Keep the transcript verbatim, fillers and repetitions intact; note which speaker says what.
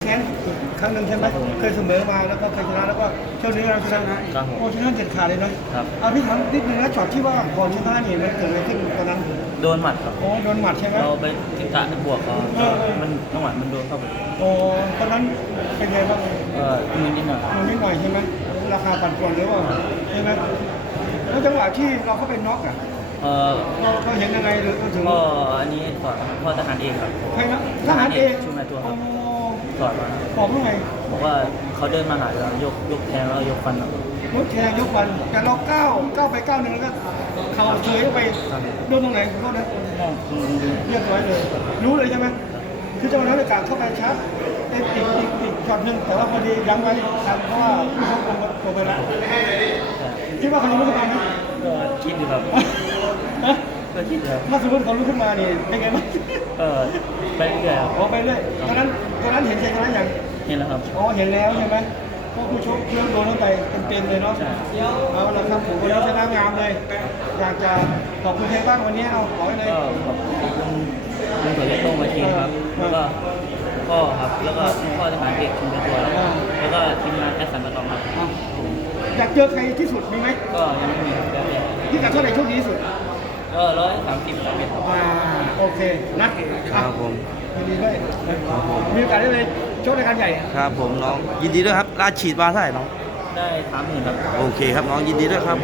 Speaker 1: ค้นครั้งหนึ่งใช่ไหมเคยเสมอมาแล้วก็เคยชนะแล้วก็ช่วงนี้เราชนะครับ
Speaker 2: ผม
Speaker 1: โอ้ชนะเด็ดขาดเลยเนาะ
Speaker 2: ครับ
Speaker 1: เอาพี่ถามนิดนึงนะช็อตที่ว่าก่อนชนะนี่มันเกิดอะไรขึ้นตอนนั้น
Speaker 2: โดนหมัดครับ
Speaker 1: โอ้โดนหมัดใช่ไหม
Speaker 2: เราไปติดกะบวกเขา
Speaker 1: เออเออ
Speaker 2: มันจังหวะมันโดนเข้าไป
Speaker 1: โอ้ตอนนั้นเป็นไงบ้าง
Speaker 2: เออมือนิดหน่อย
Speaker 1: มันนิดหน่อยใช่ไหมราคาปั่นป่วนหรือว่าใช่ไหมแล้วจังหวะที่เราเข้าไปน็อกอ่ะ
Speaker 2: เออ
Speaker 1: เราเราเห็นยังไงหรือถึง
Speaker 2: ก็อันนี้สอนพ่อทหารเองครับ
Speaker 1: ใครนะทหารเอง
Speaker 2: ชุมในตัวครับ
Speaker 1: โอ้
Speaker 2: สอนมา
Speaker 1: บอกว่าไง
Speaker 2: บอกว่าเขาเดินมาหาเรายกยกแทงแล้วยกฟันเรา
Speaker 1: รถแทงยกวันแต่เราก้าวก้าวไปก้าวหนึ่งแล้วก็เข่าเฉยเข้าไปโดนตรงไหนผมโทษนะเรียบร้อยเลย รู้เลยใช่ไหมคือจังหวะนั้นอากาศเข้าไปชาร์จเอ็กอีกอีกอีกช็อตหนึ่งแต่ว่าพอดียั้งไว้ทันเพราะว่าผู้ชกลงลงไปแล้วคิดว่าเขาจะลุกขึ้นมาไหม
Speaker 2: ก็คิดอยู่ครับ
Speaker 1: ฮะ
Speaker 2: ก็คิดอยู่ครับ
Speaker 1: ถ้าสมมติเขาลุกขึ้นมานี่เป็นไงบ้าง
Speaker 2: เออไปเรื่อยๆครับ
Speaker 1: อ๋อไปเรื่อยตอนนั้นตอนนั้นเห็นใช่ตอนนั้นยัง
Speaker 2: นี่แหละครับ
Speaker 1: อ๋อเห็นแล้วใช่ไหมพวกผู้ชกเรื่องโดนตั้งแต่เป็นๆเลยเนาะ
Speaker 2: ใช่
Speaker 1: เอาละครับผมวันนี้ชนะงามเลย อยากจะขอบคุณใครบ้างวันนี้เอาขอให้เลย
Speaker 2: ก็ขอบคุณลุงถั่วเล็กโต้งมาทีครับ แล้วก็พ่อครับ แล้วก็พ่อทหารเอกชุมในตัวแล้วก็แล้วก็ทีมงานแอสสันกระตองครับ
Speaker 1: เอาอยากเจอใครที่สุดมีไหม
Speaker 2: ก็ยังไม่มีครับแล้วแต่
Speaker 1: ที่กัดเท่าไหร่โชคดีที่สุด
Speaker 2: ก็ร้อยสามสิบสามเอ็ดครับ
Speaker 1: อ่าโอเคนะครับ
Speaker 3: ผม
Speaker 1: ยินดีด้วยมีโอกาสได้เลยโชครายการใหญ่
Speaker 3: ครับผมน้องยินดีด้วยครับลาดฉีดมาเท่าไหร่น้อง
Speaker 2: ได้สามหมื่นครับ
Speaker 3: โอเคครับน้องยินดีด้วยครับ